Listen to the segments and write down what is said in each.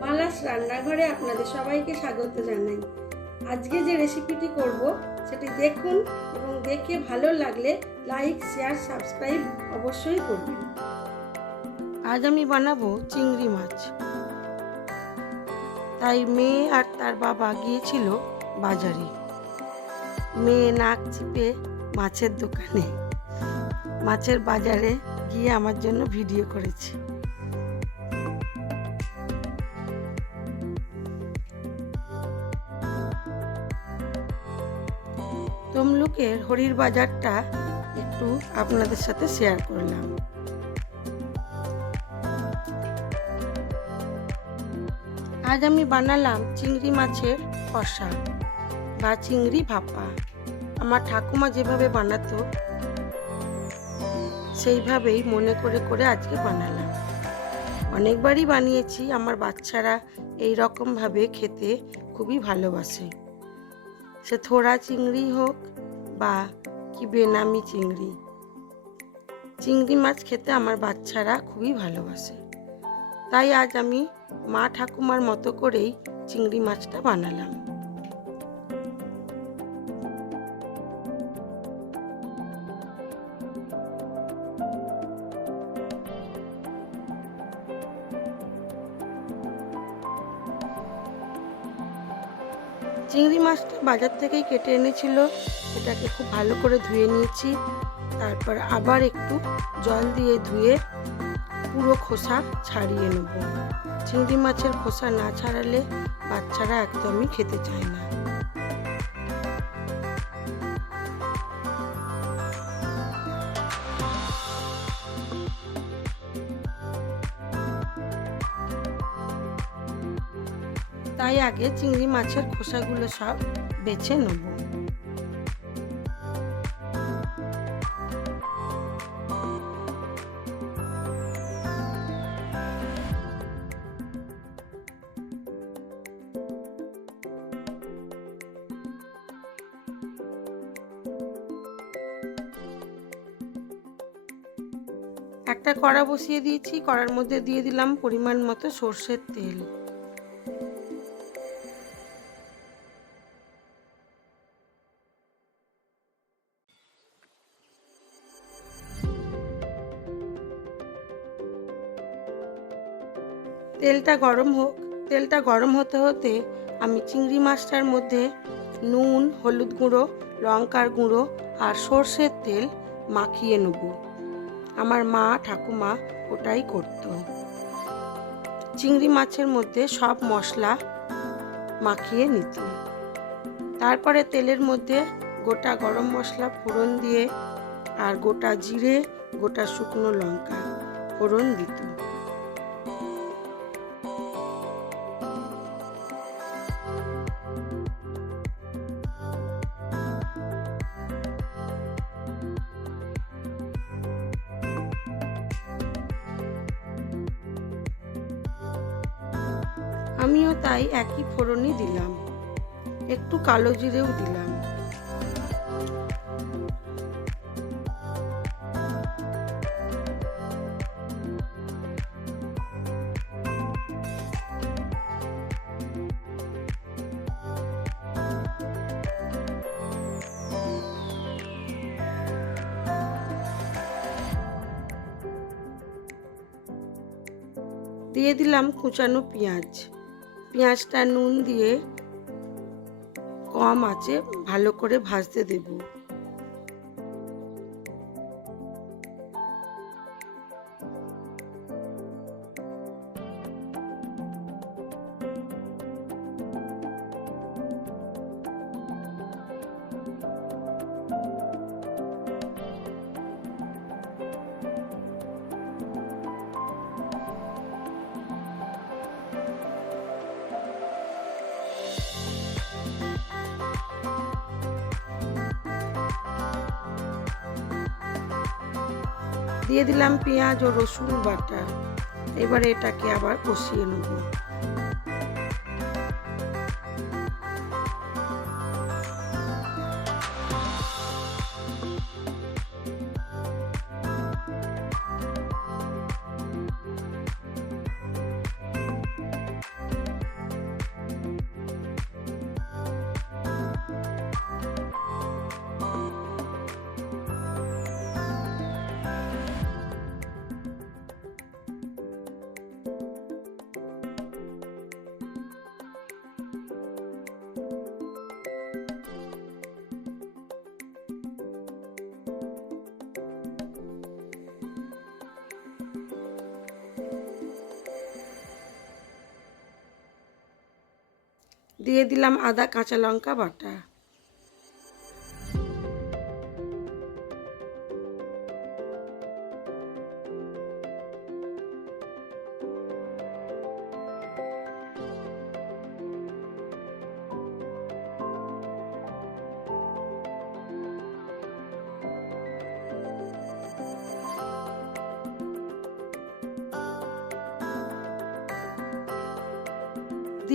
মালাস রান্নাঘরে আপনাদের সবাইকে স্বাগত জানাই। আজকে যে রেসিপিটি করব, সেটি দেখুন এবং দেখে ভালো লাগলে লাইক, শেয়ার, সাবস্ক্রাইব অবশ্যই করবেন। আজ আমি বানাবো চিংড়ি মাছ। তাই মেয়ে আর তার বাবা গিয়েছিল বাজারে। মেয়ে নাক চিপে মাছের দোকানে। মাছের বাজারে গিয়ে আমার জন্য ভিডিও করেছে। তমলুকের হরির বাজারটা একটু আপনাদের সাথে শেয়ার করলাম। আজ আমি বানালাম চিংড়ি মাছের কষা বা চিংড়ি ভাপা। আমার ঠাকুমা যেভাবে বানাতো, সেইভাবেই মনে করে করে আজকে বানালাম। অনেকবারই বানিয়েছি, আমার বাচ্চারা এই রকমভাবে খেতে খুবই ভালোবাসে। সে থোড়া চিংড়ি হোক বা কি বেনামি চিংড়ি। চিংড়ি মাছ খেতে আমার বাচ্চারা খুবই ভালোবাসে। তাই আজ আমি মা ঠাকুমার মতো করেই চিংড়ি মাছটা বানালাম। চিংড়ি মাছটা বাজার থেকেই কেটে এনেছিল। এটাকে খুব ভালো করে ধুয়ে নিয়েছি। তারপর আবার একটু জল দিয়ে ধুয়ে পুরো খোসা ছাড়িয়ে নেব। চিংড়ি মাছের খোসা না ছাড়ালে বাচ্চারা একদমই খেতে চায় না। তাই আগে চিংড়ি মাছের খোসাগুলো সব বেছে নেব। একটা কড়া বসিয়ে দিয়েছি, কড়ার মধ্যে দিয়ে দিলাম পরিমাণ মতো সর্ষের তেল। তেলটা গরম হোক, তেলটা গরম হতে হতে আমি চিংড়ি মাছটার মধ্যে নুন, হলুদ গুঁড়ো, লঙ্কার গুঁড়ো আর সর্ষের তেল মাখিয়ে নেব। আমার মা, ঠাকুমা ওটাই করত। চিংড়ি মাছের মধ্যে সব মশলা মাখিয়ে নিত। তারপরে তেলের মধ্যে গোটা গরম মশলা ফোড়ন দিয়ে আর গোটা জিরে, গোটা শুকনো লঙ্কা ফোড়ন দিত। আমিও তাই একই ফোড়নই দিলাম। একটু কালো জিরেও দিলাম। দিয়ে দিলাম কুচানো পেঁয়াজ। পেঁয়াজটা নুন দিয়ে কম আছে ভালো করে ভাজতে দেব। দিয়ে দিলাম পেঁয়াজ ও রসুন বাটা। এবারে এটাকে আবার কষিয়ে নেব। দিয়ে দিলাম আদা কাঁচা লঙ্কা বাটা।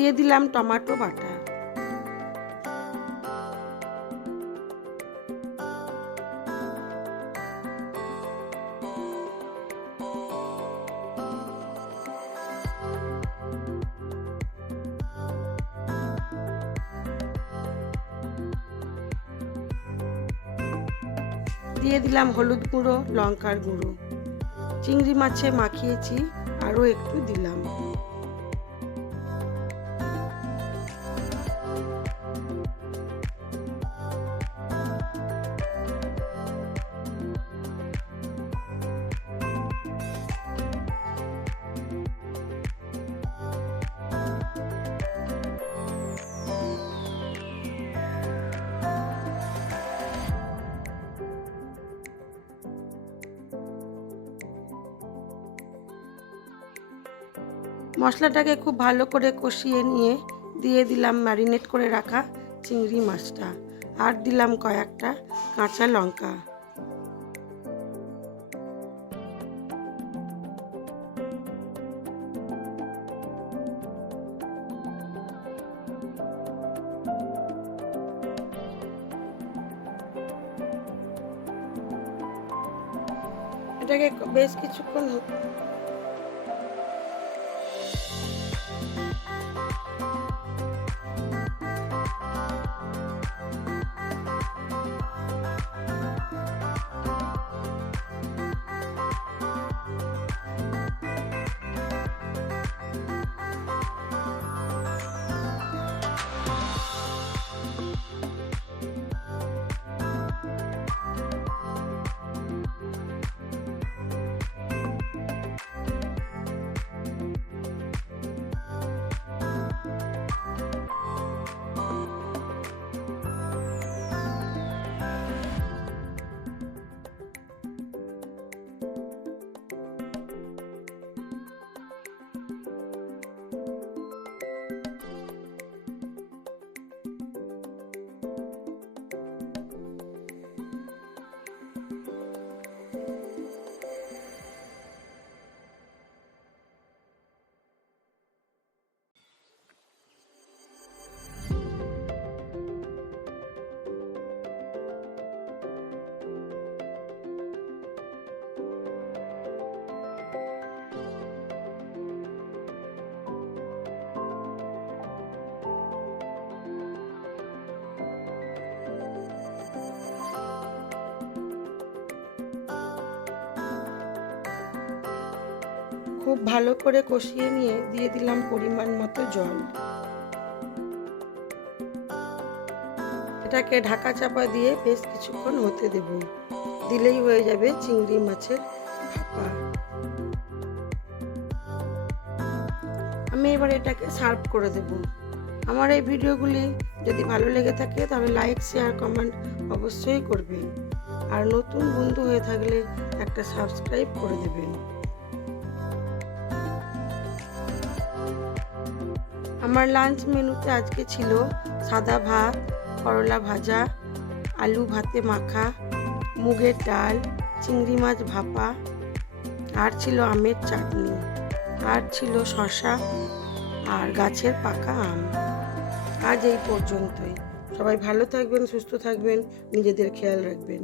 দিয়ে দিলাম টমেটো বাটা। দিয়ে দিলাম হলুদ গুঁড়ো, লঙ্কার গুঁড়ো। চিংড়ি মাছে মাখিয়েছি, আরও একটু দিলাম। মশলাটাকে খুব ভালো করে কষিয়ে নিয়ে দিয়ে দিলাম ম্যারিনেট করে রাখা চিংড়ি মাছটা। আর দিলাম কয়েকটা কাঁচা লঙ্কা। এটাকে বেশ কিছুক্ষণ খুব ভালো করে কষিয়ে নিয়ে দিয়ে দিলাম পরিমাণ মতো জল। এটাকে ঢাকা চাপা দিয়ে বেশ কিছুক্ষণ হতে দেব। দিলেই হয়ে যাবে চিংড়ি মাছের ভাপা। আমি এবার এটাকে সার্ভ করে দেব। আমার এই ভিডিওগুলি যদি ভালো লেগে থাকে তাহলে লাইক, শেয়ার, কমেন্ট অবশ্যই করবেন। আর নতুন বন্ধু হয়ে থাকলে একটা সাবস্ক্রাইব করে দেবেন। আমার লাঞ্চ মেনুতে আজকে ছিল সাদা ভাত, করলা ভাজা, আলু ভাতে মাখা, মুগের ডাল, চিংড়ি মাছ ভাপা, আর ছিল আমের চাটনি, আর ছিল শশা আর গাছের পাকা আম। আজ এই পর্যন্তই। সবাই ভালো থাকবেন, সুস্থ থাকবেন, নিজেদের খেয়াল রাখবেন।